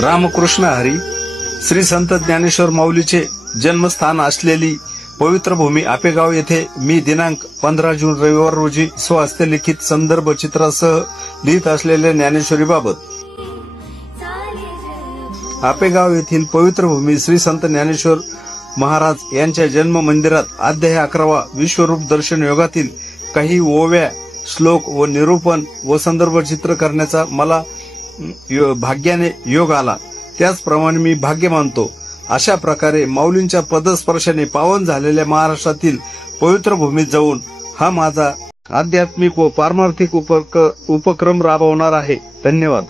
रामकृष्ण हरी. श्री संत ज्ञानेश्वर माऊलीचे जन्मस्थान असलेली पवित्र भूमी आपेगाव येथे मी दिनांक 15 जून रविवार रोजी स्वहस्तलिखित संदर्भ चित्रासह लिहित असलेल्या ज्ञानेश्वरीबाबत. आपेगाव येथील पवित्र भूमी श्री संत ज्ञानेश्वर महाराज यांच्या जन्म मंदिरात अध्याय 11वा विश्वरूप दर्शन योगातील काही ओव्या, श्लोक व निरूपण व संदर्भ चित्र करण्याचा मला भाग्याने योग आला. त्याचप्रमाणे मी भाग्य मानतो. अशा प्रकारे माऊलींच्या पदस्पर्शाने पावन झालेल्या महाराष्ट्रातील पवित्र भूमीत जाऊन हा माझा आध्यात्मिक व पारमार्थिक उपक्रम राबवणार आहे. धन्यवाद.